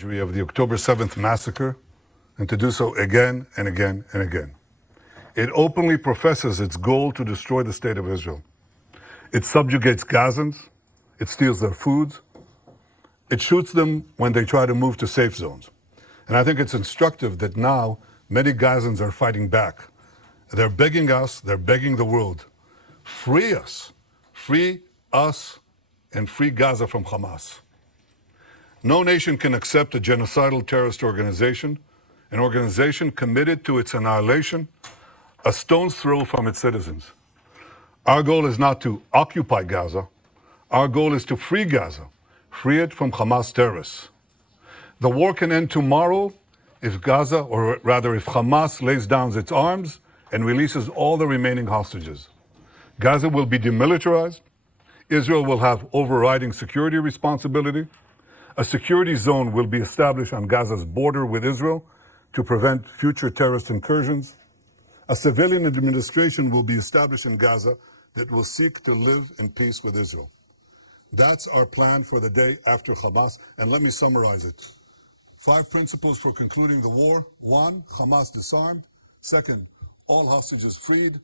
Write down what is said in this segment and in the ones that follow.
of the October 7th massacre, and to do so again and again and again. It openly professes its goal to destroy the state of Israel. It subjugates Gazans, it steals their foods, it shoots them when they try to move to safe zones. And I think it's instructive that now many Gazans are fighting back. They're begging us, they're begging the world, free us, and free Gaza from Hamas. No nation can accept a genocidal terrorist organization, an organization committed to its annihilation, a stone's throw from its citizens. Our goal is not to occupy Gaza. Our goal is to free Gaza, free it from Hamas terrorists. The war can end tomorrow if Gaza, or rather if Hamas lays down its arms and releases all the remaining hostages. Gaza will be demilitarized. Israel will have overriding security responsibility. A security zone will be established on Gaza's border with Israel to prevent future terrorist incursions. A civilian administration will be established in Gaza that will seek to live in peace with Israel. That's our plan for the day after Hamas, and let me summarize it. 5 principles for concluding the war. 1, Hamas disarmed. 2nd, all hostages freed.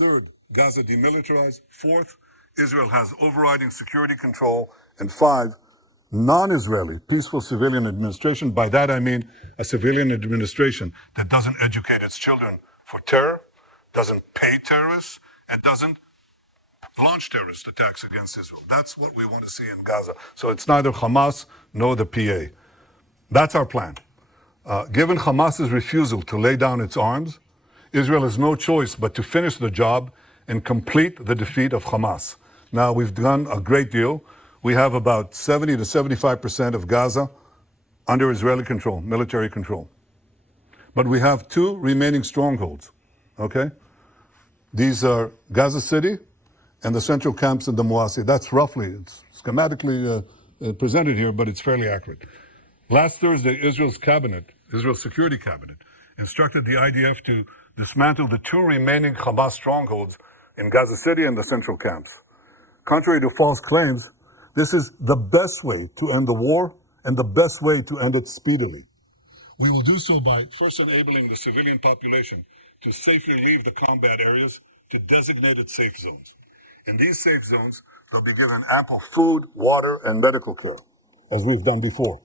3rd, Gaza demilitarized. 4th, Israel has overriding security control. And 5, non-Israeli, peaceful civilian administration. By that I mean a civilian administration that doesn't educate its children for terror, doesn't pay terrorists, and doesn't launch terrorist attacks against Israel. That's what we want to see in Gaza. So it's neither Hamas nor the PA. That's our plan. Given Hamas's refusal to lay down its arms, Israel has no choice but to finish the job and complete the defeat of Hamas. Now, we've done a great deal. We have about 70 to 75% of Gaza under Israeli control, military control. But we have 2 remaining strongholds, okay? These are Gaza City and the central camps in the Muasi. That's roughly, it's schematically presented here, but it's fairly accurate. Last Thursday, Israel's Security Cabinet, instructed the IDF to dismantle the 2 remaining Hamas strongholds in Gaza City and the central camps. Contrary to false claims, this is the best way to end the war and the best way to end it speedily. We will do so by first enabling the civilian population to safely leave the combat areas to designated safe zones. In these safe zones, they'll be given ample food, water, and medical care, as we've done before.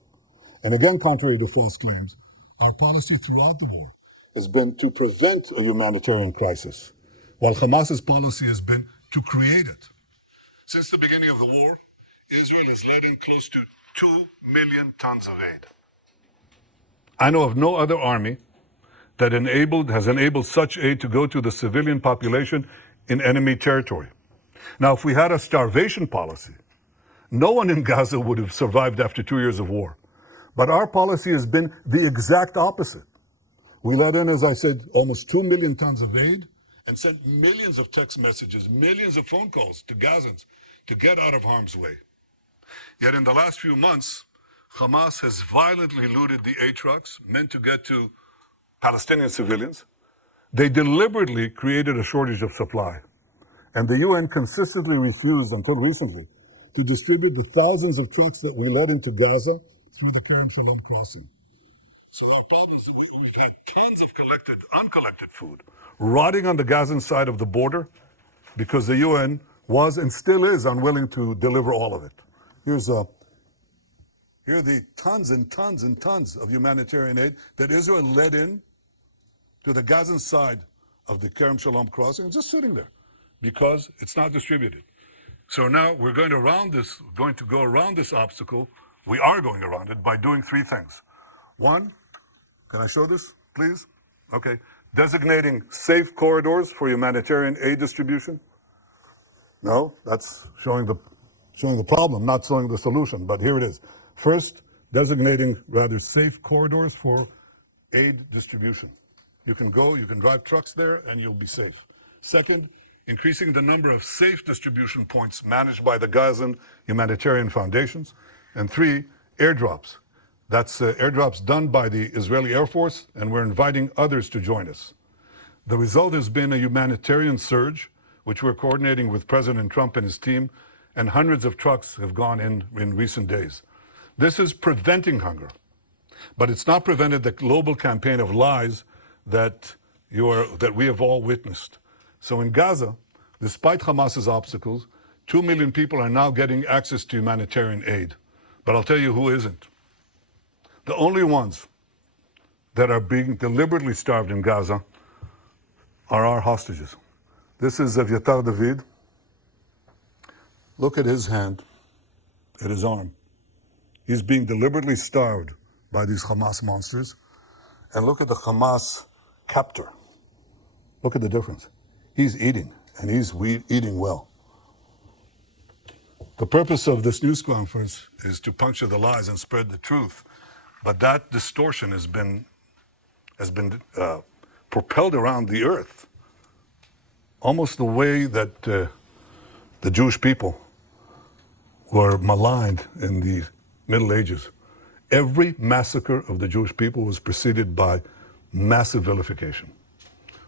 And again, contrary to false claims, our policy throughout the war has been to prevent a humanitarian crisis, while Hamas's policy has been to create it. Since the beginning of the war, Israel has let in close to 2 million tons of aid. I know of no other army that has enabled such aid to go to the civilian population in enemy territory. Now, if we had a starvation policy, no one in Gaza would have survived after 2 years of war. But our policy has been the exact opposite. We let in, as I said, almost 2 million tons of aid and sent millions of text messages, millions of phone calls to Gazans to get out of harm's way. Yet in the last few months, Hamas has violently looted the aid trucks meant to get to Palestinian civilians. They deliberately created a shortage of supply. And the UN consistently refused, until recently, to distribute the thousands of trucks that we led into Gaza through the Kerem Shalom crossing. So our problem is that we've had tons of uncollected food rotting on the Gazan side of the border because the UN was and still is unwilling to deliver all of it. Here are the tons and tons and tons of humanitarian aid that Israel led in to the Gazan side of the Kerem Shalom crossing, just sitting there because it's not distributed. So now we're going to go around this obstacle. We are going around it by doing 3 things. 1, can I show this, please? Okay. Designating safe corridors for humanitarian aid distribution. No, that's showing the problem, not showing the solution, but here it is. First, designating rather safe corridors for aid distribution. You can drive trucks there and you'll be safe. Second, increasing the number of safe distribution points managed by the Gazan humanitarian foundations. And 3, airdrops. That's airdrops done by the Israeli Air Force, and we're inviting others to join us. The result has been a humanitarian surge, which we're coordinating with President Trump and his team, and hundreds of trucks have gone in recent days. This is preventing hunger. But it's not prevented the global campaign of lies that we have all witnessed. So in Gaza, despite Hamas's obstacles, 2 million people are now getting access to humanitarian aid. But I'll tell you who isn't. The only ones that are being deliberately starved in Gaza are our hostages. This is Evyatar David. Look at his hand, at his arm. He's being deliberately starved by these Hamas monsters. And look at the Hamas captor. Look at the difference. He's eating, and he's eating well. The purpose of this news conference is to puncture the lies and spread the truth. But that distortion has been propelled around the earth, almost the way that the Jewish people were maligned in the Middle Ages. Every massacre of the Jewish people was preceded by massive vilification.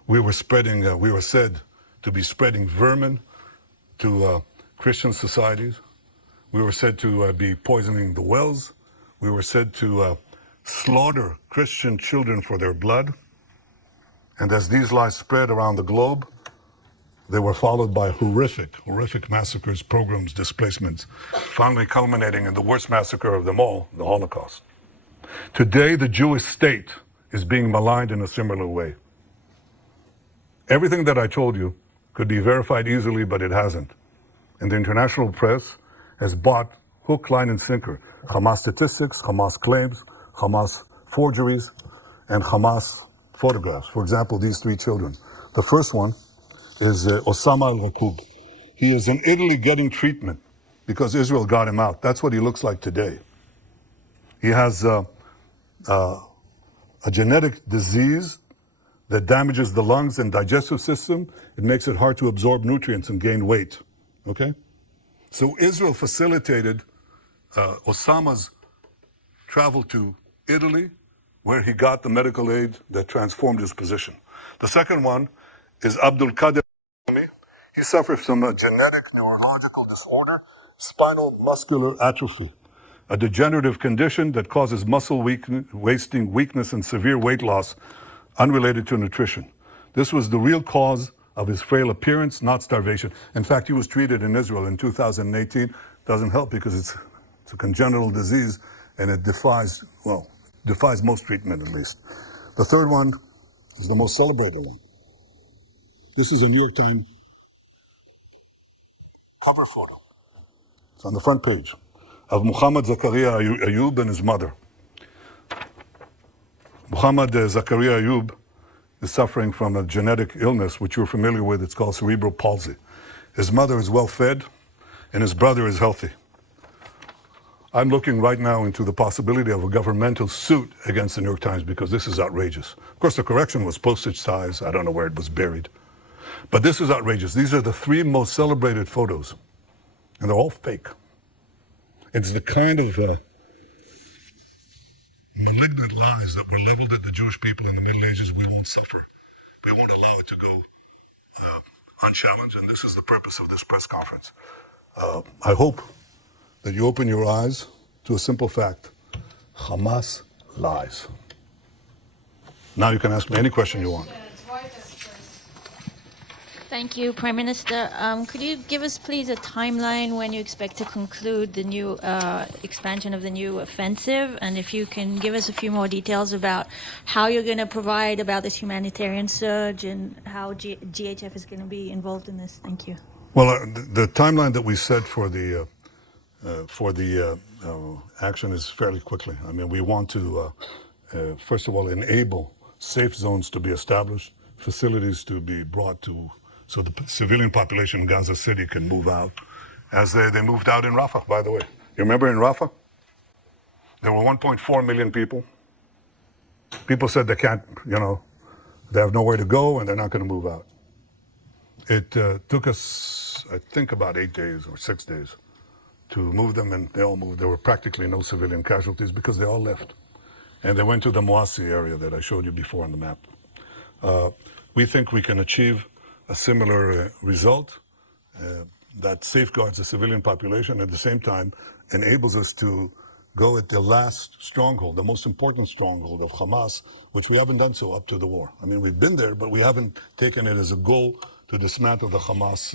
We were said to be spreading vermin to Christian societies. We were said to be poisoning the wells. We were said to slaughter Christian children for their blood. And as these lies spread around the globe, they were followed by horrific massacres, pogroms, displacements, finally culminating in the worst massacre of them all, the Holocaust. Today, the Jewish state is being maligned in a similar way. Everything that I told you could be verified easily, but it hasn't. And the international press has bought hook, line, and sinker Hamas statistics, Hamas claims, Hamas forgeries, and Hamas photographs. For example, these 3 children. The first one is Osama al-Raqub. He is in Italy getting treatment because Israel got him out. That's what he looks like today. He has a genetic disease that damages the lungs and digestive system. It makes it hard to absorb nutrients and gain weight. Okay? So Israel facilitated Osama's travel to Italy, where he got the medical aid that transformed his position. The second one is Abdul Qadir. He suffers from a genetic neurological disorder, spinal muscular atrophy, a degenerative condition that causes muscle wasting, weakness, and severe weight loss unrelated to nutrition. This was the real cause of his frail appearance, not starvation. In fact, he was treated in Israel in 2018. Doesn't help because it's a congenital disease and it defies most treatment at least. The third one is the most celebrated one. This is a New York Times cover photo. It's on the front page of Muhammad Zakaria Ayub and his mother. Muhammad Zakaria Ayub is suffering from a genetic illness, which you're familiar with. It's called cerebral palsy. His mother is well fed, and his brother is healthy. I'm looking right now into the possibility of a governmental suit against the New York Times because this is outrageous. Of course, the correction was postage size. I don't know where it was buried. But this is outrageous. These are the 3 most celebrated photos, and they're all fake. It's the kind of malignant lies that were leveled at the Jewish people in the Middle Ages. We won't suffer. We won't allow it to go unchallenged, and this is the purpose of this press conference. I hope that you open your eyes to a simple fact. Hamas lies. Now you can ask me any question you want. Thank you, Prime Minister. Could you give us, please, a timeline when you expect to conclude the new expansion of the new offensive? And if you can give us a few more details about how you're going to provide about this humanitarian surge and how GHF is going to be involved in this. Thank you. Well, the timeline that we set for the action is fairly quickly. I mean, we want to, first of all, enable safe zones to be established, facilities to be brought to, so the civilian population in Gaza City can move out, as they moved out in Rafah, by the way. You remember in Rafah? There were 1.4 million people. People said they can't, they have nowhere to go and they're not going to move out. It took us, I think, about 8 days or 6 days to move them, and they all moved. There were practically no civilian casualties because they all left. And they went to the Moassi area that I showed you before on the map. We think we can achieve a similar result that safeguards the civilian population, at the same time enables us to go at the last stronghold, the most important stronghold of Hamas, which we haven't done so up to the war. I mean, we've been there, but we haven't taken it as a goal to dismantle the Hamas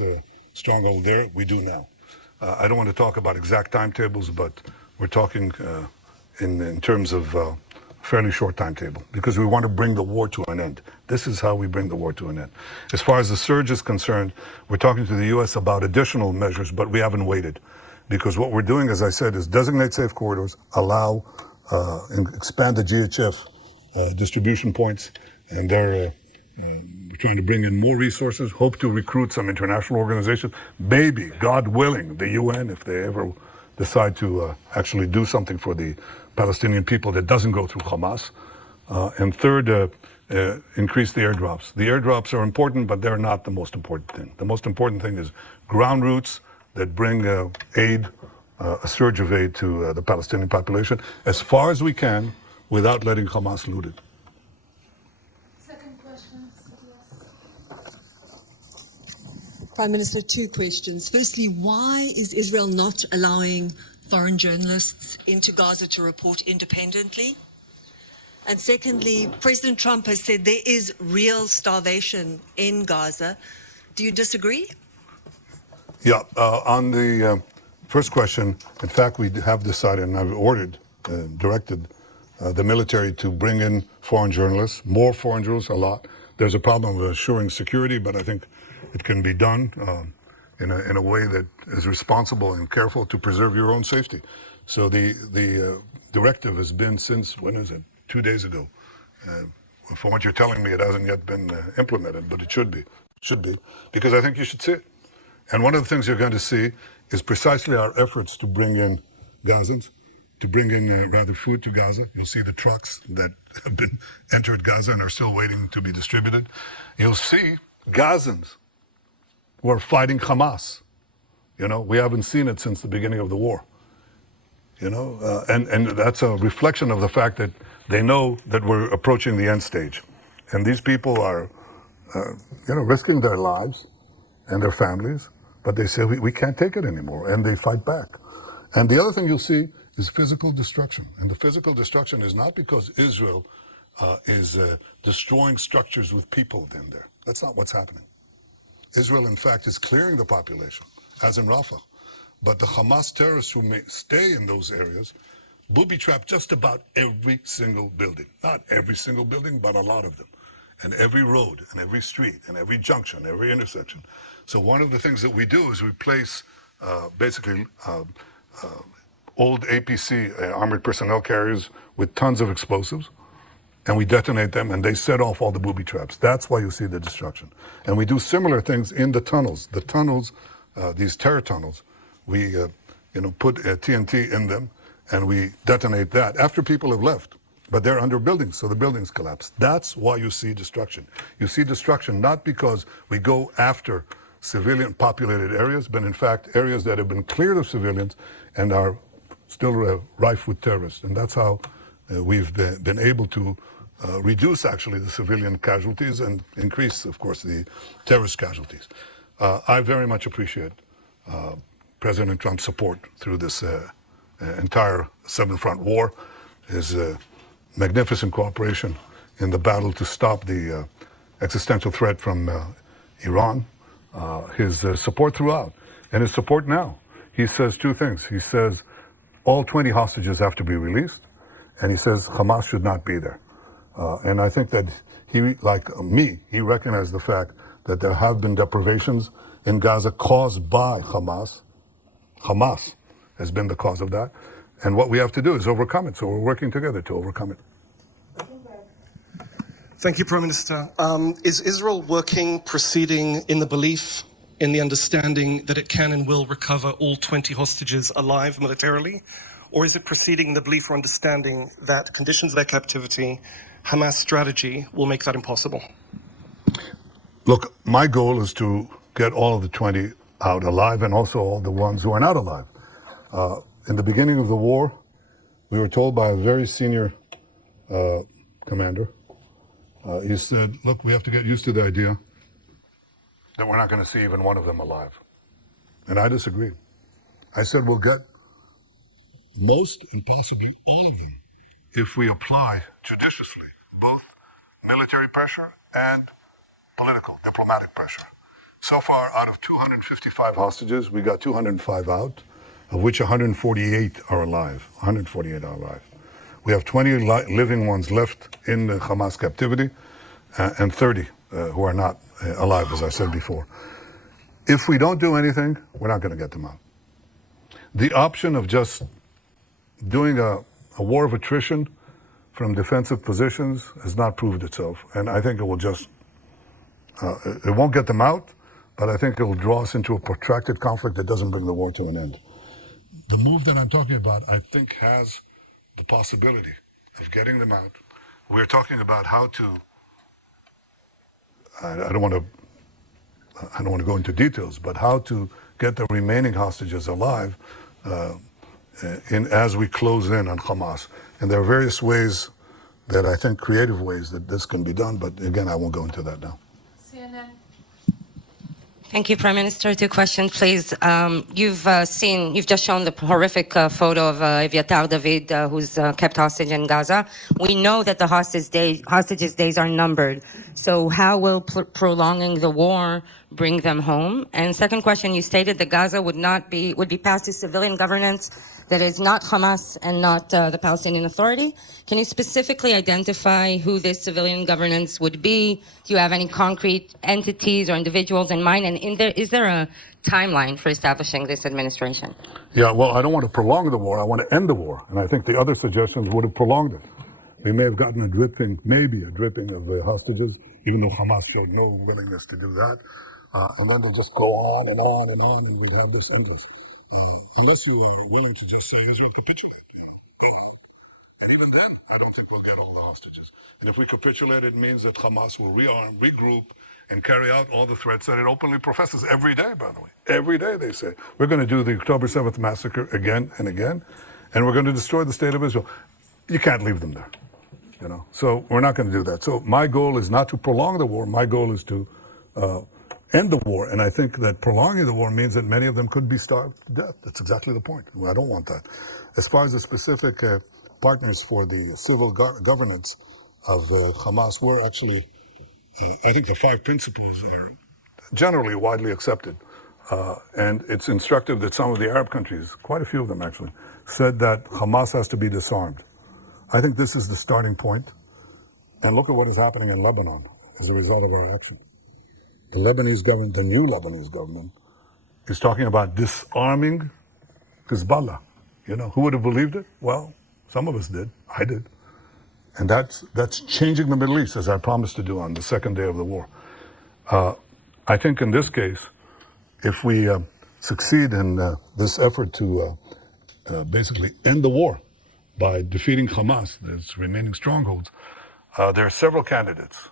stronghold there. We do now. I don't want to talk about exact timetables, but we're talking in terms of fairly short timetable, because we want to bring the war to an end. This is how we bring the war to an end. As far as the surge is concerned, we're talking to the U.S. about additional measures, but we haven't waited. Because what we're doing, as I said, is designate safe corridors, allow and expand the GHF distribution points, and we're trying to bring in more resources, hope to recruit some international organizations, maybe, God willing, the UN, if they ever decide to actually do something for the Palestinian people that doesn't go through Hamas. And third, increase the airdrops. The airdrops are important, but they're not the most important thing. The most important thing is ground routes that bring aid, a surge of aid to the Palestinian population as far as we can without letting Hamas loot it. Second question. Prime Minister, two questions. Firstly, why is Israel not allowing foreign journalists into Gaza to report independently? And secondly, President Trump has said there is real starvation in Gaza. Do you disagree? Yeah, on the first question, in fact, we have decided, and I've ordered, directed the military to bring in foreign journalists, more foreign journalists, a lot. There's a problem with assuring security, but I think it can be done in a way that is responsible and careful to preserve your own safety. So the directive has been since, when is it? 2 days ago. From what you're telling me, it hasn't yet been implemented, but it should be, because I think you should see it. And one of the things you're going to see is precisely our efforts to bring in Gazans, to bring in rather food to Gaza. You'll see the trucks that have been entered Gaza and are still waiting to be distributed. You'll see Gazans who are fighting Hamas. You know, we haven't seen it since the beginning of the war. You know, and that's a reflection of the fact that they know that we're approaching the end stage. And these people are, risking their lives and their families, but they say, we can't take it anymore, and they fight back. And the other thing you'll see is physical destruction. And the physical destruction is not because Israel is destroying structures with people in there. That's not what's happening. Israel, in fact, is clearing the population, as in Rafah. But the Hamas terrorists who may stay in those areas booby-trap just about every single building. Not every single building, but a lot of them. And every road, and every street, and every junction, every intersection. So one of the things that we do is we place basically old APC, armored personnel carriers, with tons of explosives, and we detonate them, and they set off all the booby traps. That's why you see the destruction. And we do similar things in the tunnels. The tunnels, these terror tunnels, we put TNT in them, and we detonate that after people have left. But they're under buildings, so the buildings collapse. That's why you see destruction. You see destruction not because we go after civilian populated areas, but in fact areas that have been cleared of civilians and are still rife with terrorists. And that's how we've been able to reduce actually the civilian casualties and increase, of course, the terrorist casualties. I very much appreciate President Trump's support through this entire seven-front war, his magnificent cooperation in the battle to stop the existential threat from Iran, his support throughout, and his support now. He says two things. He says all 20 hostages have to be released, and he says Hamas should not be there. And I think that he, like me, he recognized the fact that there have been deprivations in Gaza caused by Hamas. Hamas has been the cause of that. And what we have to do is overcome it. So we're working together to overcome it. Thank you, Prime Minister. Is Israel proceeding in the belief, in the understanding that it can and will recover all 20 hostages alive militarily? Or is it proceeding in the belief or understanding that conditions of their captivity, Hamas strategy, will make that impossible? Look, my goal is to get all of the 20 out alive and also all the ones who are not alive. In the beginning of the war, we were told by a very senior commander, he said, look, we have to get used to the idea that we're not going to see even one of them alive. And I disagreed. I said, we'll get most and possibly all of them if we apply judiciously both military pressure and political, diplomatic pressure. So far, out of 255 hostages, we got 205 out, of which 148 are alive. 148 are alive. We have 20 living ones left in the Hamas captivity, and 30 who are not alive, as I said before. If we don't do anything, we're not going to get them out. The option of just doing a war of attrition from defensive positions has not proved itself, and I think it will just, it won't get them out, but I think it will draw us into a protracted conflict that doesn't bring the war to an end. The move that I'm talking about, I think, has the possibility of getting them out. We're talking about how to, I don't want to go into details, but how to get the remaining hostages alive as we close in on Hamas. And there are various ways that I think, creative ways that this can be done, but again, I won't go into that now. CNN. Thank you, Prime Minister. 2 questions, please. You've just shown the horrific photo of Eviatar David, who's kept hostage in Gaza. We know that the hostages' days are numbered. So how will prolonging the war bring them home? And second question, you stated that Gaza would be passed to civilian governance that is not Hamas and not the Palestinian Authority. Can you specifically identify who this civilian governance would be? Do you have any concrete entities or individuals in mind? And is there a timeline for establishing this administration? Yeah, well, I don't want to prolong the war. I want to end the war. And I think the other suggestions would have prolonged it. We may have gotten maybe a dripping of the hostages, even though Hamas showed no willingness to do that. And then they'll just go on and on and on, and we'll have this endless. Unless you are willing to just say Israel capitulate. And even then, I don't think we'll get all the hostages. And if we capitulate, it means that Hamas will rearm, regroup, and carry out all the threats that it openly professes every day, by the way. Every day they say, we're going to do the October 7th massacre again and again, and we're going to destroy the state of Israel. You can't leave them there, you know. So we're not going to do that. So my goal is not to prolong the war. My goal is to end the war, and I think that prolonging the war means that many of them could be starved to death. That's exactly the point. I don't want that. As far as the specific partners for the civil governance of Hamas, we're actually, I think the 5 principles are generally widely accepted. And it's instructive that some of the Arab countries, quite a few of them actually, said that Hamas has to be disarmed. I think this is the starting point. And look at what is happening in Lebanon as a result of our action. The Lebanese government, the new Lebanese government, is talking about disarming Hezbollah. You know, who would have believed it? Well, some of us did. I did. And that's changing the Middle East, as I promised to do on the second day of the war. I think in this case, if we succeed in this effort to basically end the war by defeating Hamas, its remaining strongholds, there are several candidates.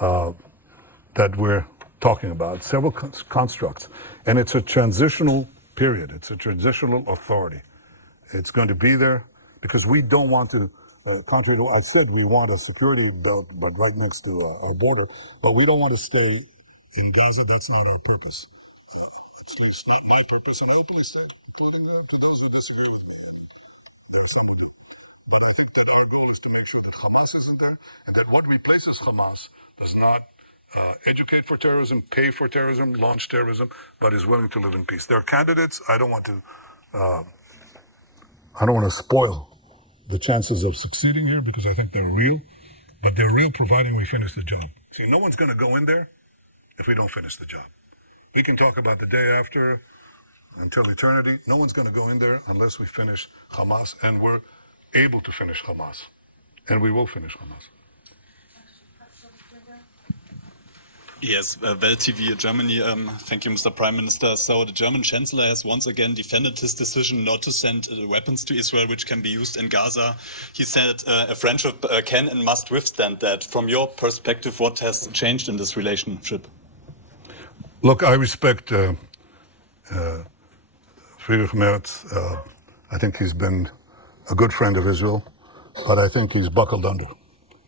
That we're talking about, several constructs. And it's a transitional period. It's a transitional authority. It's going to be there because we don't want to, contrary to what I said, we want a security belt, but right next to our border, but we don't want to stay in Gaza. That's not our purpose. It's not my purpose, and I openly said, including to those who disagree with me. There are some of them. But I think that our goal is to make sure that Hamas isn't there, and that what replaces Hamas does not educate for terrorism, pay for terrorism, launch terrorism, but is willing to live in peace. There are candidates. I don't want to spoil the chances of succeeding here because I think they're real, but they're real providing we finish the job. See, no one's going to go in there if we don't finish the job. We can talk about the day after until eternity. No one's going to go in there unless we finish Hamas, and we're able to finish Hamas, and we will finish Hamas. Yes, Welt TV Germany. Thank you, Mr. Prime Minister. So the German Chancellor has once again defended his decision not to send weapons to Israel, which can be used in Gaza. He said a friendship can and must withstand that. From your perspective, what has changed in this relationship? Look, I respect Friedrich Merz. I think he's been a good friend of Israel, but I think he's buckled under.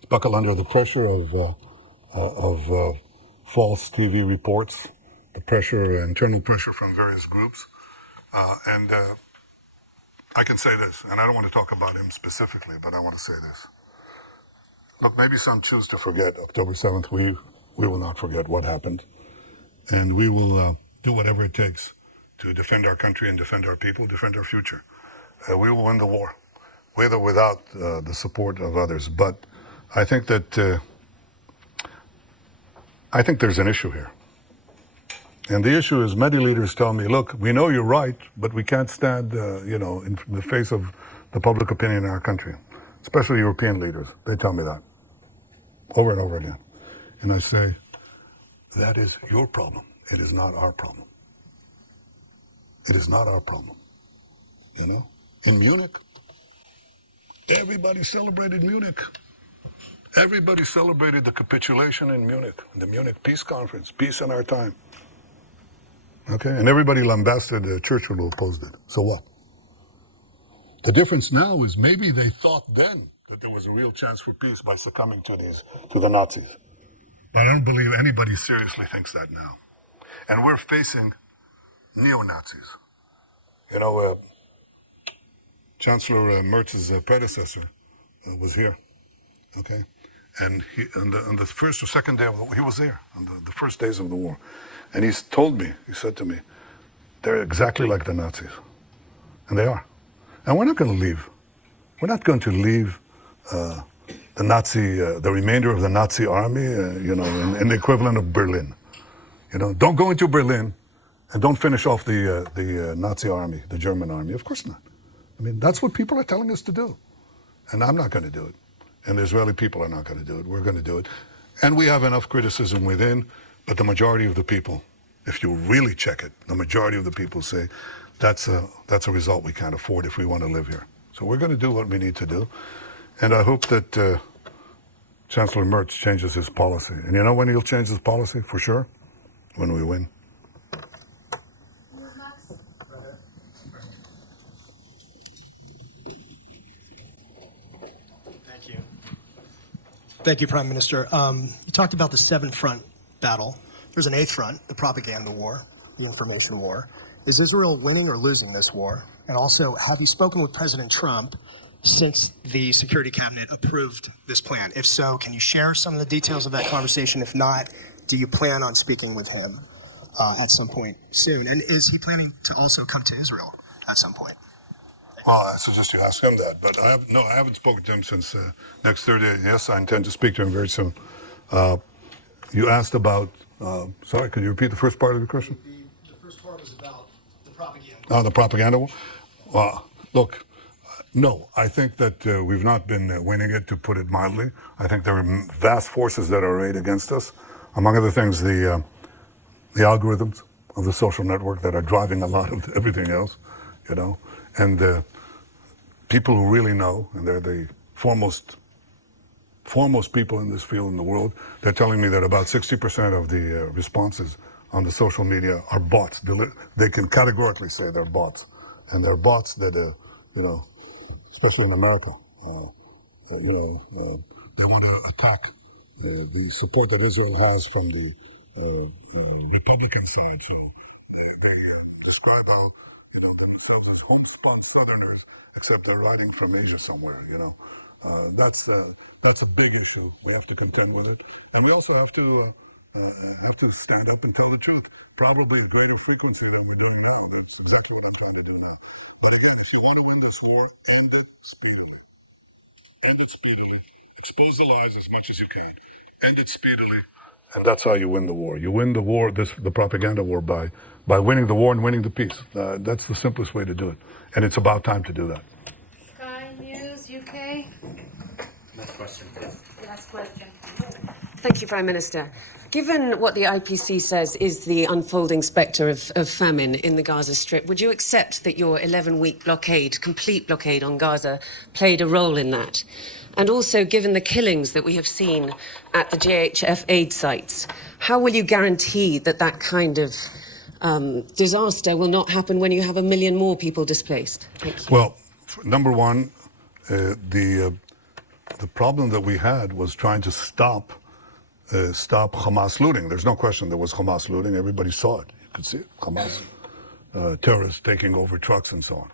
He's buckled under the pressure of false TV reports, the pressure, internal pressure from various groups. And I can say this, and I don't want to talk about him specifically, but I want to say this. Look, maybe some choose to forget October 7th. We will not forget what happened. And we will do whatever it takes to defend our country and defend our people, defend our future. We will win the war, with or without the support of others. But I think that I think there's an issue here. And the issue is many leaders tell me, look, we know you're right, but we can't stand, in the face of the public opinion in our country, especially European leaders. They tell me that over and over again. And I say, that is your problem. It is not our problem. It is not our problem. You know? In Munich, everybody celebrated Munich. Everybody celebrated the capitulation in Munich, the Munich Peace Conference, peace in our time. Okay, and everybody lambasted Churchill who opposed it. So what? The difference now is maybe they thought then that there was a real chance for peace by succumbing to the Nazis. But I don't believe anybody seriously thinks that now. And we're facing neo-Nazis. You know, Chancellor Merz's predecessor was here. Okay, and he on the first or second day of the war, he was there on the first days of the war. And he said to me, they're exactly like the Nazis. And they are. And we're not going to leave. We're not going to leave the remainder of the Nazi army, in the equivalent of Berlin. You know, don't go into Berlin and don't finish off the Nazi army, the German army. Of course not. I mean, that's what people are telling us to do. And I'm not going to do it. And the Israeli people are not going to do it. We're going to do it. And we have enough criticism within. But the majority of the people, if you really check it, the majority of the people say that's a result we can't afford if we want to live here. So we're going to do what we need to do. And I hope that Chancellor Merz changes his policy. And you know when he'll change his policy, for sure? When we win. Thank you. Thank you, Prime Minister. You talked about the 7-front battle. There's an 8th front, the propaganda war, the information war. Is Israel winning or losing this war? And also, have you spoken with President Trump since the Security Cabinet approved this plan? If so, can you share some of the details of that conversation? If not, do you plan on speaking with him at some point soon? And is he planning to also come to Israel at some point? Well, I suggest you ask him that. But I haven't spoken to him since next Thursday. Yes, I intend to speak to him very soon. You asked about, sorry, could you repeat the first part of your question? The first part was about the propaganda. Oh, the propaganda war? Well, look, no, I think that we've not been winning it, to put it mildly. I think there are vast forces that are arrayed against us. Among other things, the algorithms of the social network that are driving a lot of everything else, you know, and people who really know, and they're the foremost people in this field in the world, they're telling me that about 60% of the responses on the social media are bots. They can categorically say they're bots. And they're bots that, especially in America, they want to attack the support that Israel has from the Republican side. So they describe how, themselves as homespun Southerners, except they're riding from Asia somewhere, That's a big issue. We have to contend with it. And we also have to stand up and tell the truth. Probably a greater frequency than we're doing now. That's exactly what I'm trying to do now. But again, if you want to win this war, end it speedily. End it speedily. Expose the lies as much as you can. End it speedily. And that's how you win the war. You win the war, the propaganda war, by winning the war and winning the peace. That's the simplest way to do it. And it's about time to do that. Sky News, UK. Last question, please. Last question. Thank you, Prime Minister. Given what the IPC says is the unfolding spectre of famine in the Gaza Strip, would you accept that your 11-week blockade, complete blockade on Gaza, played a role in that? And also, given the killings that we have seen at the JHF aid sites, how will you guarantee that that kind of disaster will not happen when you have 1 million more people displaced? Thank you. Well, number one, the problem that we had was trying to stop Hamas looting. There's no question there was Hamas looting. Everybody saw it. You could see it. Hamas terrorists taking over trucks and so on.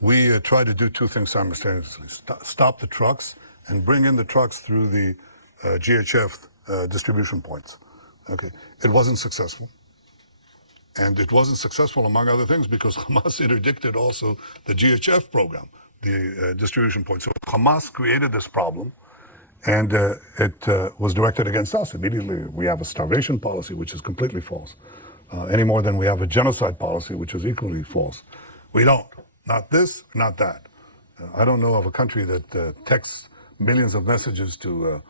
We try to do two things simultaneously. Stop the trucks and bring in the trucks through the GHF distribution points. Okay, it wasn't successful. And it wasn't successful, among other things, because Hamas interdicted also the GHF program, the distribution point. So Hamas created this problem, and it was directed against us. Immediately, we have a starvation policy, which is completely false, any more than we have a genocide policy, which is equally false. We don't. Not this, not that. I don't know of a country that texts millions of messages to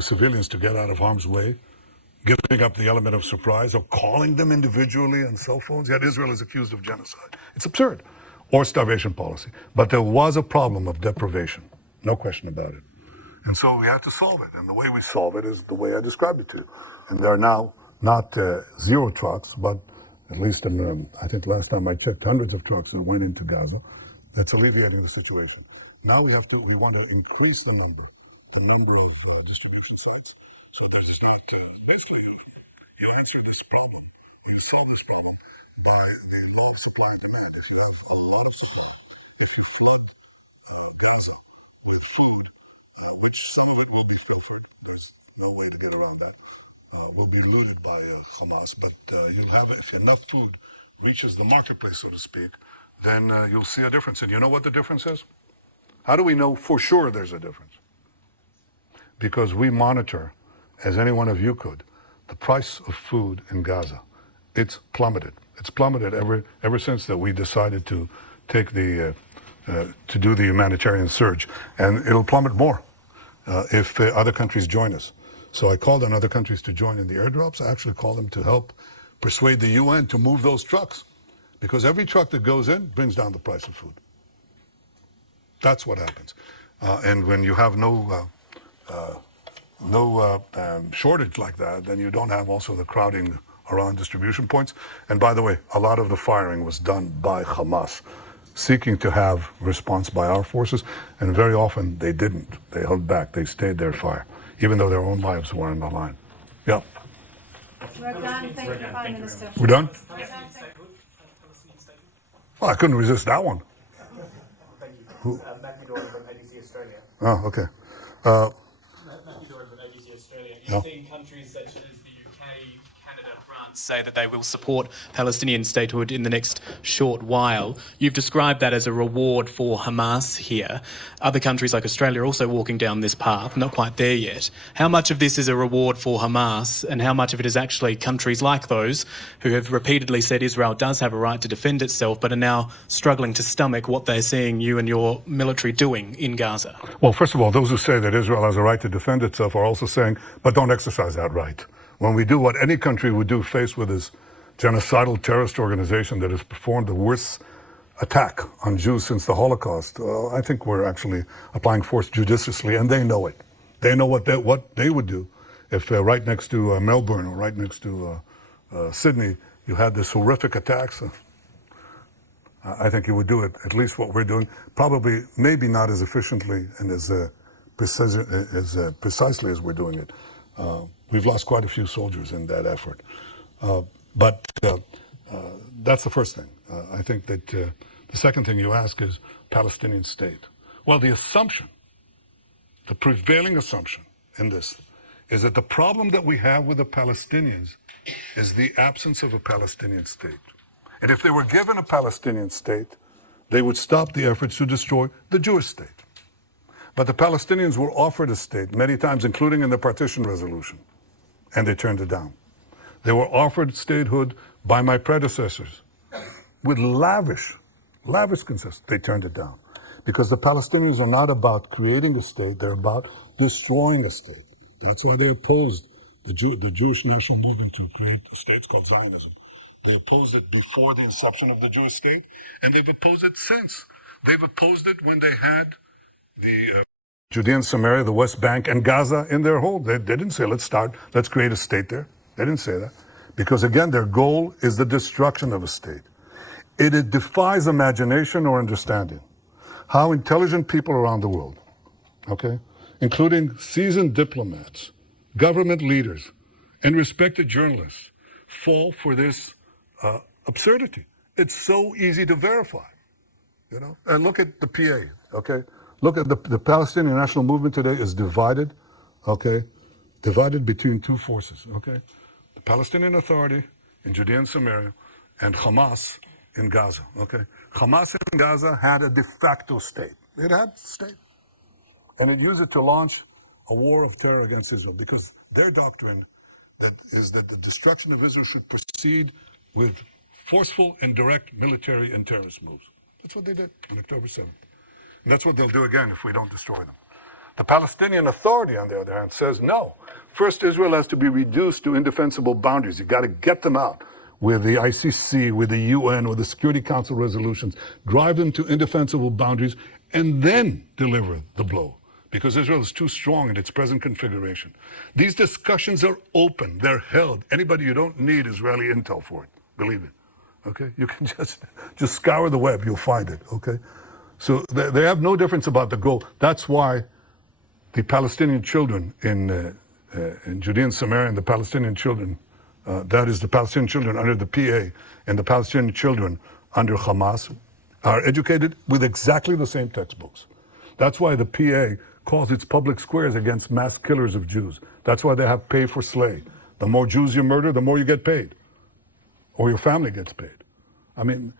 civilians to get out of harm's way, giving up the element of surprise, or calling them individually on cell phones, yet Israel is accused of genocide. It's absurd. Or starvation policy. But there was a problem of deprivation, no question about it. And so we had to solve it. And the way we solve it is the way I described it to you. And there are now not zero trucks, but at least I think last time I checked, hundreds of trucks that went into Gaza. That's alleviating the situation. Now we want to increase the number of distribution sites. So that is not basically you answer this problem, you solve this problem by the low supply and demand. If you have a lot of supply, if you flood Gaza with food, which some of it will be filtered, there's no way to get around that, will be looted by Hamas, but you'll have, if enough food reaches the marketplace, so to speak, then you'll see a difference. And you know what the difference is? How do we know for sure there's a difference? Because we monitor, as any one of you could, the price of food in Gaza. It's plummeted. It's plummeted ever since that we decided to take to do the humanitarian surge, and it'll plummet more if other countries join us. So I called on other countries to join in the airdrops. I actually called them to help persuade the UN to move those trucks, because every truck that goes in brings down the price of food. That's what happens. And when you have no shortage like that, then you don't have also the crowding around distribution points. And by the way, a lot of the firing was done by Hamas, seeking to have response by our forces, and very often they didn't. They held back. They stayed their fire, even though their own lives were on the line. Yeah. We're done. Thank you, Prime Minister. We're done? Well, I couldn't resist that one. Thank you. Matthew Doran from ABC Australia. Oh, okay. Matthew Doran from ABC Australia. You've Yeah. seen countries such as the UK, Canada, France say that they will support Palestinian statehood in the next short while. You've described that as a reward for Hamas here. Other countries like Australia are also walking down this path, not quite there yet. How much of this is a reward for Hamas, and how much of it is actually countries like those who have repeatedly said Israel does have a right to defend itself, but are now struggling to stomach what they're seeing you and your military doing in Gaza? Well, first of all, those who say that Israel has a right to defend itself are also saying, but don't exercise that right. When we do what any country would do faced with this genocidal terrorist organization that has performed the worst attack on Jews since the Holocaust, I think we're actually applying force judiciously, and they know it. They know what they would do if right next to Melbourne or right next to Sydney you had this horrific attacks. I think you would do it, at least what we're doing, probably maybe not as efficiently and as precisely as we're doing it. We've lost quite a few soldiers in that effort. But that's the first thing. I think that the second thing you ask is Palestinian state. Well, the assumption, the prevailing assumption in this is that the problem that we have with the Palestinians is the absence of a Palestinian state. And if they were given a Palestinian state, they would stop the efforts to destroy the Jewish state. But the Palestinians were offered a state many times, including in the partition resolution, and they turned it down. They were offered statehood by my predecessors with lavish concessions. They turned it down. Because the Palestinians are not about creating a state, they're about destroying a state. That's why they opposed the Jewish national movement to create states called Zionism. They opposed it before the inception of the Jewish state, and they've opposed it since. They've opposed it when they had the Judea and Samaria, the West Bank, and Gaza in their hold. They didn't say, let's create a state there. They didn't say that. Because again, their goal is the destruction of a state. It defies imagination or understanding how intelligent people around the world, okay, including seasoned diplomats, government leaders, and respected journalists, fall for this absurdity. It's so easy to verify, you know? And look at the PA, okay? Look at the Palestinian National Movement today is divided, okay? Divided between two forces, okay? The Palestinian Authority in Judea and Samaria and Hamas in Gaza, okay? Hamas in Gaza had a de facto state. It had a state. And it used it to launch a war of terror against Israel because their doctrine is that the destruction of Israel should proceed with forceful and direct military and terrorist moves. That's what they did on October 7th. And that's what they'll do again if we don't destroy them. The Palestinian Authority, on the other hand, says no. First, Israel has to be reduced to indefensible boundaries. You've got to get them out with the ICC, with the UN, with the Security Council resolutions, drive them to indefensible boundaries, and then deliver the blow. Because Israel is too strong in its present configuration. These discussions are open, they're held. Anybody, you don't need Israeli intel for it, believe it. Okay? You can just scour the web, you'll find it, okay? So they have no difference about the goal. That's why the Palestinian children in Judea and Samaria and the Palestinian children, that is the Palestinian children under the PA and the Palestinian children under Hamas, are educated with exactly the same textbooks. That's why the PA calls its public squares against mass killers of Jews. That's why they have pay for slay. The more Jews you murder, the more you get paid. Or your family gets paid. I mean,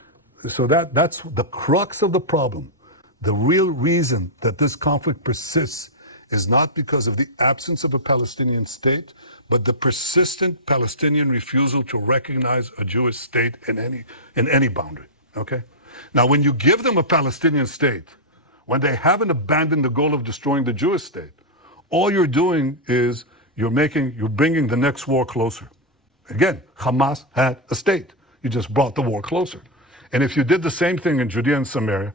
so that's the crux of the problem. The real reason that this conflict persists is not because of the absence of a Palestinian state, but the persistent Palestinian refusal to recognize a Jewish state in any boundary, okay? Now, when you give them a Palestinian state, when they haven't abandoned the goal of destroying the Jewish state, all you're doing is you're bringing the next war closer. Again, Hamas had a state. You just brought the war closer. And if you did the same thing in Judea and Samaria,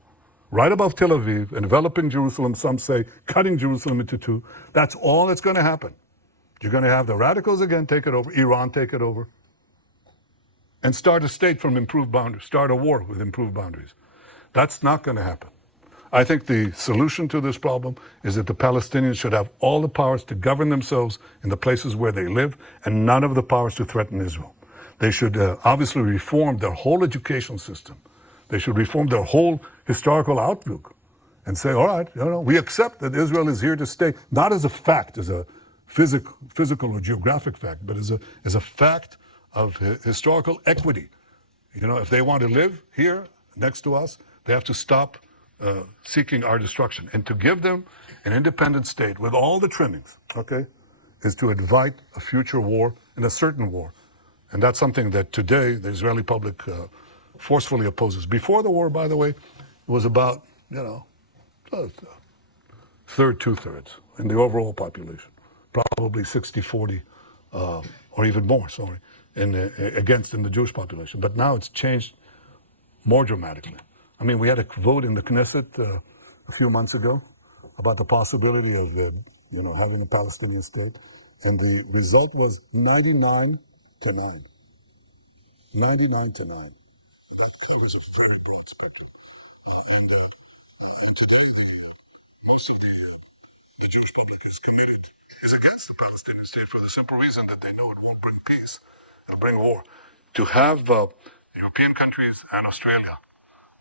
right above Tel Aviv, enveloping Jerusalem, some say cutting Jerusalem into two, that's all that's going to happen. You're going to have the radicals again take it over, Iran take it over, and start a state from improved boundaries, start a war with improved boundaries. That's not going to happen. I think the solution to this problem is that the Palestinians should have all the powers to govern themselves in the places where they live and none of the powers to threaten Israel. They should obviously reform their whole education system. They should reform their whole historical outlook and say, all right, we accept that Israel is here to stay, not as a fact, as a physical or geographic fact, but as a fact of historical equity. If they want to live here next to us, they have to stop seeking our destruction. And to give them an independent state with all the trimmings, okay, is to invite a future war and a certain war. And that's something that today the Israeli public forcefully opposes. Before the war, by the way, it was about, two-thirds in the overall population. Probably 60-40, or even more, in the Jewish population. But now it's changed more dramatically. I mean, we had a vote in the Knesset a few months ago about the possibility of, having a Palestinian state, and the result was 99-9. 99-9. That covers a very broad spectrum. And today, most of the Jewish public is against the Palestinian state for the simple reason that they know it won't bring peace, it'll bring war. To have European countries and Australia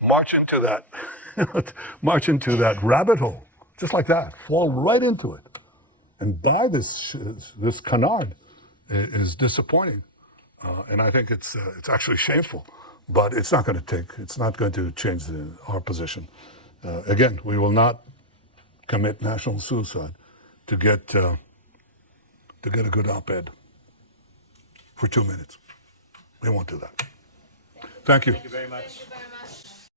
march into that rabbit hole, just like that, fall right into it, and buy this canard is disappointing, and I think it's actually shameful. But it's not going to change our position. Again, we will not commit national suicide to get a good op-ed for 2 minutes. We won't do that. Thank you. Thank you very much.